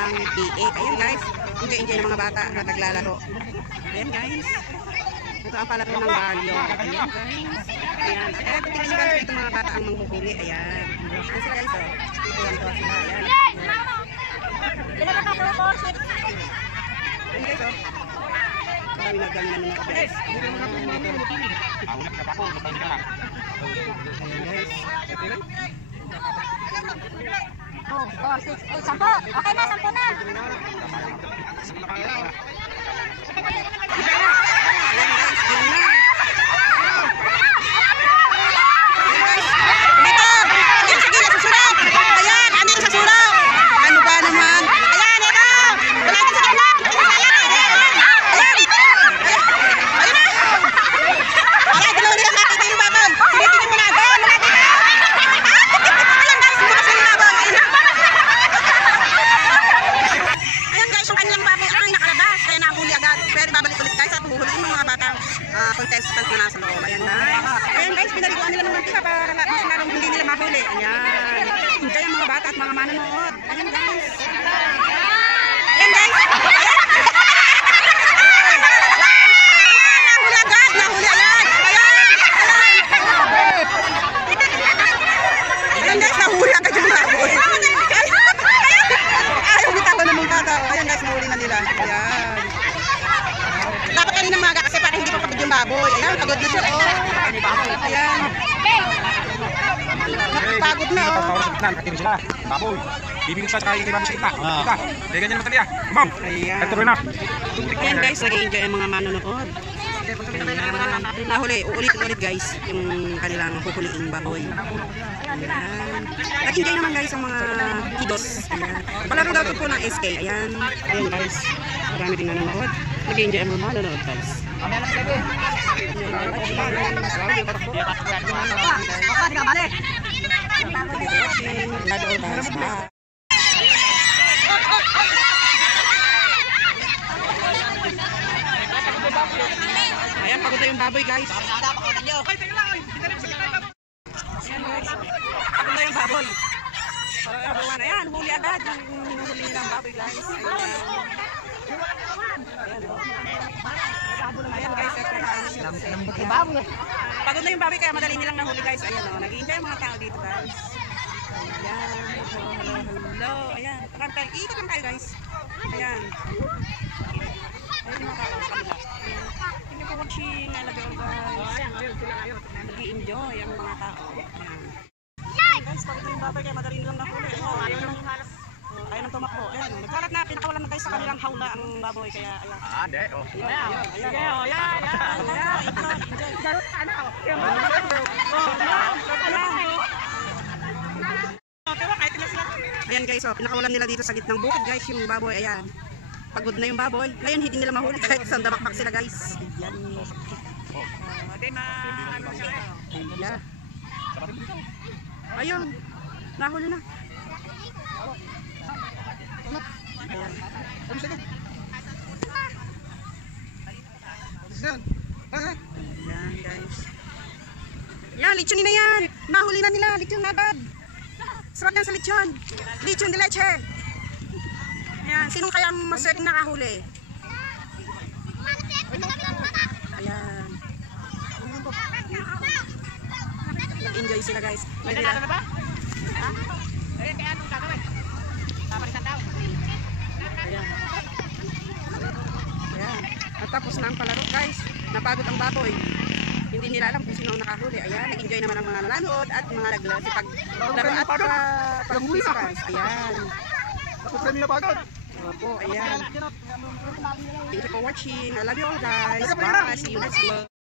ng PA. Ayan guys, enjoy ng mga bata na naglalaro. Ayan guys. Ito ang palaro ng baryo. Ayan guys. Ayan. At tingnan nyo guys, itong mga bata ang manghuhuli. Ayan. Ayan sila guys. Ito lang to sila. Ayan. Ayan guys oh. Kami naggangan ng mga guys. Ayan guys. Oh, 4, 6, 8, 10. Okay na, 10 na. contestant na nasa loob. Ayan guys. Ayan guys, pinaliguan nila ng mantika para mas lalong hindi nila mahuli. Ayan. Enjoy ang mga bata at mga manonood. Ayan guys. Ayan guys. Nahuli agad. Nahuli agad. Ayan guys, nahuli agad yung baboy. Ayaw bitawan ng mga bata. Ayan guys, nahuli na nila. Ayan. Dapat kanina maga kasi para hindi pa pagod yung baboy. Ayan, pagod na siya. Oh. Ayan. Pagod na. Oh. Nakatiri sila. Baboy. Bibigyan sa kaya kay baboy sa gitna. Kita. Dahil ganyan naman taliya. Ma'am. Ayan. Tuloy na. Ayan guys, nag-enjoy ang mga manonood. Ayan. Nahuli. Uulit-ulit guys yung kanilang huhuliing baboy. Ayan. Nag-enjoy naman guys ang mga kidos. Ayan. Palaro daw po ng SK. Ayan. Ayan guys. Marami din nanonood. Nag-enjoy ang mga manonood guys. Ayan, pagod na yung baboy guys. Ayan guys. Pagod na yung baboy. Ayan, huli agad yung huli ng baboy guys. Ayan guys, pagod na yung baboy kaya madali nilang nahuli guys. Ayan o, nag-enjoy yung mga tao dito guys. Ayan, hello, ayan. Ikot lang tayo guys. Ayan. Ayan yung mga tao sa kanila. Thank you for watching. I love you all guys. Nag-enjoy ang mga tao. Ayan guys, pagod na yung baboy kaya madali nilang nahuli. Ayan ang tumakbo. Ayan, nagkalat na, pinakawalan na guys sa kanilang hawla ang baboy. Kaya ayan. Hindi. Oh. Ayan. Ayan guys, oh, pinakawalan nila dito sa gitnang bukid guys yung baboy. Ayan. Pagod na yung baboy. Ngayon hindi nila mahuli kahit saan damakpak sila guys. Ayan. Ayun. Nahuli na. Ayan. Ayan guys. Yan, lechon na yan. Nahuli na nila. Lechon na agad. Sarap yan sa lechon. Lechon de leche. Ayan, sinong kayang maswerte nakahuli? Ayan. Nag-enjoy sila guys. Nag-enjoy ba? Ha? Kaya anong gagawin? Papalitan daw. Ayan. Ayan. At tapos na ang palaro guys. Napagod ang baboy. Hindi nila alam kung sino ang nakahuli. Ayan. Nag-enjoy naman ang mga nanonood at mga naglaro at participants. Ayan. Tapos kami napagod. Opo, ayan. Thank you for watching. I love you all guys. Bye. See you next vlog.